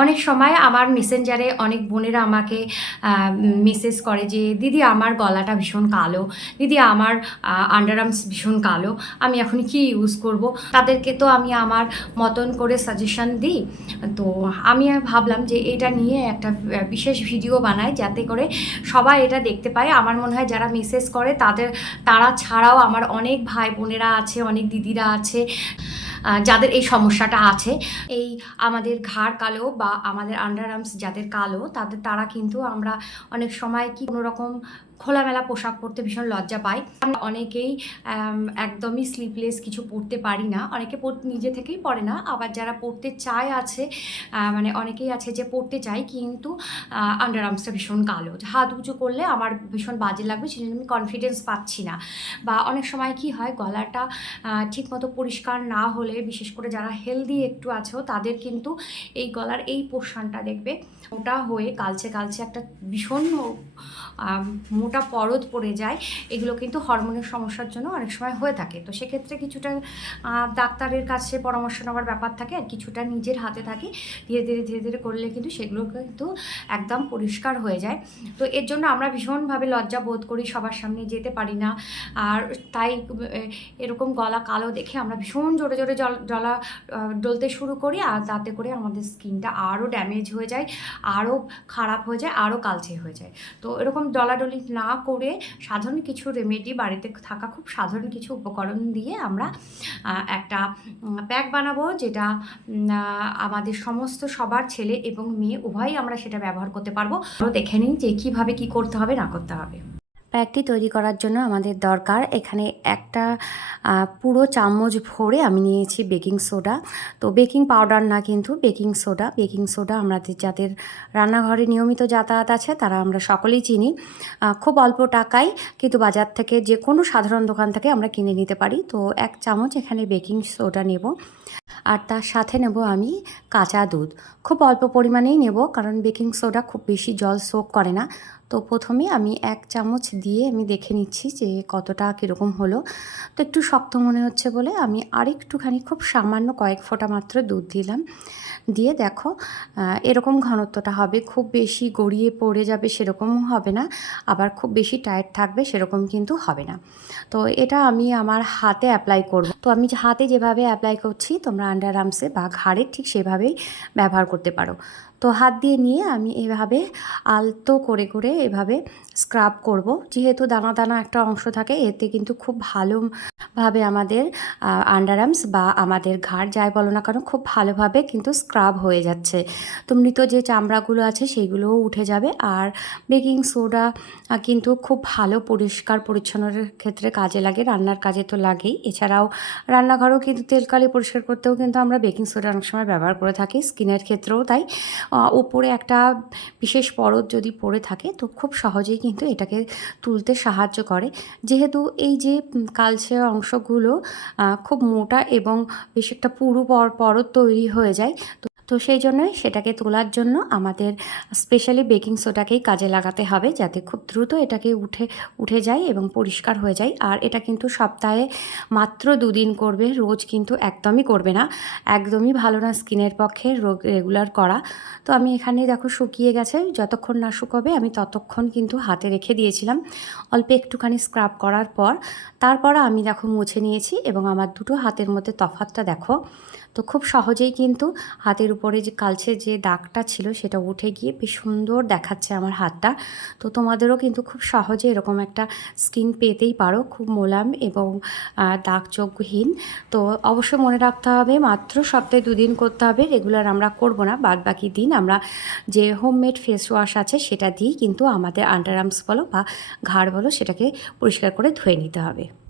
অনেক সময় আমার মেসেঞ্জারে অনেক বোনেরা আমাকে মেসেজ করে যে, দিদি, আমার গলাটা ভীষণ কালো। দিদি, আমার আন্ডারআর্মস ভীষণ কালো। আমি এখন কি ইউজ করব? তাদেরকে তো আমি আমার মতন করে সাজেশন দিই। তো আমি ভাবলাম যে, এটা নিয়ে একটা বিশেষ ভিডিও বানাই যাতে করে সবাই এটা দেখতে পায়। আমার মনে হয় যারা মেসেজ করে তাদের, তারা ছাড়াও আমার অনেক ভাই বোনেরা আছে, অনেক দিদিরা আছে। যাদের এই সমস্যাটা আছে, এই আমাদের ঘাড় কালো বা আমাদের আন্ডার আর্মস যাদের কালো, তাদের, তারা কিন্তু আমরা অনেক সময় কি কোনোরকম খোলামেলা পোশাক পরতে ভীষণ লজ্জা পাই। আমরা অনেকেই একদমই স্লিপলেস কিছু পরতে পারি না। অনেকে নিজে থেকেই পরে না। আবার যারা পরতে চায় আছে মানে অনেকেই আছে যে পরতে চায় কিন্তু আন্ডার আর্মসটা ভীষণ কালো। হাত উঁচু করলে আমার ভীষণ বাজে লাগবে, সেজন্য আমি কনফিডেন্স পাচ্ছি না। বা অনেক সময় কি হয়, গলাটা ঠিকমতো পরিষ্কার না হলে বিশেষ করে যারা হেলদি একটু আছেও তাদের কিন্তু এই গলার এই পোর্শনটা দেখবে। মোটা হয়ে কালচে কালচে একটা ভীষণ মোটা পরদ পড়ে যায়। এগুলো কিন্তু হরমোনের সমস্যার জন্য অনেক সময় হয়ে থাকে। তো সেক্ষেত্রে কিছুটা ডাক্তারের কাছে পরামর্শ নেওয়ার ব্যাপার থাকে আর কিছুটা নিজের হাতে থাকে। ধীরে ধীরে ধীরে ধীরে করলে কিন্তু সেগুলো কিন্তু একদম পরিষ্কার হয়ে যায়। তো এর জন্য আমরা ভীষণভাবে লজ্জা বোধ করি, সবার সামনে যেতে পারি না। আর তাই এরকম গলা কালো দেখে আমরা ভীষণ জোরে জোরে জল, জলা ডলতে শুরু করি আর তাতে করে আমাদের স্কিনটা আরও ড্যামেজ হয়ে যায়, আরও খারাপ হয়ে যায়, আরও কালচে হয়ে যায়। তো এরকম ডলাডলি না করে সাধারণ কিছু রেমেডি বাড়িতে থাকা খুব সাধারণ কিছু উপকরণ দিয়ে আমরা একটা প্যাক বানাবো যেটা আমাদের সমস্ত সবার ছেলে এবং মেয়ে উভয়ই আমরা সেটা ব্যবহার করতে পারব। দেখে নিন যে কীভাবে কী করতে হবে, না করতে হবে। প্যাকটি তৈরি করার জন্য আমাদের দরকার। এখানে একটা পুরো চামচ ভরে আমি নিয়েছি বেকিং সোডা। তো বেকিং পাউডার না কিন্তু, বেকিং সোডা। বেকিং সোডা আমাদের যাদের রান্নাঘরে নিয়মিত যাতায়াত আছে, তারা আমরা সকলেই চিনি। খুব অল্প টাকায় কিন্তু বাজার থেকে যে, কোনো সাধারণ দোকান থেকে আমরা কিনে নিতে পারি। তো এক চামচ এখানে বেকিং সোডা নেব। আর তার সাথে নেব আমি কাঁচা দুধ। খুব অল্প পরিমাণেই নেব, কারণ বেকিং সোডা খুব বেশি জল সোক করে না। তো প্রথমে আমি এক চামচ দিয়ে আমি দেখে নিচ্ছি যে কতটা কীরকম হলো। তো একটু শক্ত মনে হচ্ছে বলে আমি আরেকটুখানি খুব সামান্য কয়েক ফোঁটা মাত্র দুধ দিলাম। দিয়ে দেখো এরকম ঘনত্বটা হবে। খুব বেশি গড়িয়ে পড়ে যাবে সেরকমও হবে না, আবার খুব বেশি টাইট থাকবে সেরকম কিন্তু হবে না। তো এটা আমি আমার হাতে অ্যাপ্লাই করব। তো আমি হাতে যেভাবে অ্যাপ্লাই করছি, তোমরা আন্ডার আর্মসে বা ঘাড়ে ঠিক সেভাবেই ব্যবহার করতে পারো। তো হাত দিয়ে নিয়ে আমি এভাবে আলতো করে করে এভাবে স্ক্রাব করব। যেহেতু দানা দানা একটা অংশ থাকে এতে কিন্তু খুব ভালোভাবে আমাদের আন্ডার আর্মস বা আমাদের ঘাড় যাই বলো না কেন খুব ভালোভাবে কিন্তু স্ক্রাব হয়ে যাচ্ছে। তো মৃত যে চামড়াগুলো আছে সেইগুলোও উঠে যাবে আর বেকিং সোডা কিন্তু খুব ভালো পরিষ্কার পরিচ্ছন্নের ক্ষেত্রে কাজে লাগে, রান্নার কাজে তো লাগেই। এছাড়াও রান্নাঘরেও কিন্তু তেলকালি পরিষ্কার করতেও কিন্তু আমরা বেকিং সোডা অনেক সময় ব্যবহার করে থাকি, স্কিনের ক্ষেত্রেও তাই। উপরে একটা বিশেষ পরত যদি পড়ে থাকে তো খুব সহজেই কিন্তু এটাকে তুলতে সাহায্য করে। যেহেতু এই যে কালচে অংশগুলো খুব মোটা এবং বেশ একটা পুরু পর পরও তৈরি হয়ে যায়। তো তো সেই জন্যই সেটাকে তোলার জন্য আমাদের স্পেশালি বেকিং সোডাকেই কাজে লাগাতে হবে যাতে খুব দ্রুত এটাকে উঠে উঠে যায় এবং পরিষ্কার হয়ে যায়। আর এটা কিন্তু সপ্তাহে মাত্র দুদিন করবে, রোজ কিন্তু একদমই করবে না। একদমই ভালো না স্কিনের পক্ষে রেগুলার করা। তো আমি এখানে দেখো শুকিয়ে গেছে, যতক্ষণ না শুকোবে আমি ততক্ষণ কিন্তু হাতে রেখে দিয়েছিলাম। অল্প একটুখানি স্ক্রাব করার পর তারপর আমি দেখো মুছে নিয়েছি এবং আমার দুটো হাতের মধ্যে তফাতটা দেখো। তো খুব সহজেই কিন্তু হাতের উপরে যে কালচে যে দাগটা ছিল সেটা উঠে গিয়ে বেশ সুন্দর দেখাচ্ছে আমার হাতটা। তো তোমাদেরও কিন্তু খুব সহজে এরকম একটা স্কিন পেতেই পারো খুব মোলাম এবং আহ, দাগযোগহীন। তো অবশ্যই মনে রাখতে হবে মাত্র সপ্তাহে দুদিন করতে হবে রেগুলার আমরা করব না। বাদ বাকি দিন আমরা যে হোমমেড ফেস ওয়াশ আছে সেটা দিয়েই কিন্তু আমাদের আন্ডার আর্মস বলো বা ঘাড় বলো সেটাকে পরিষ্কার করে ধুয়ে নিতে হবে।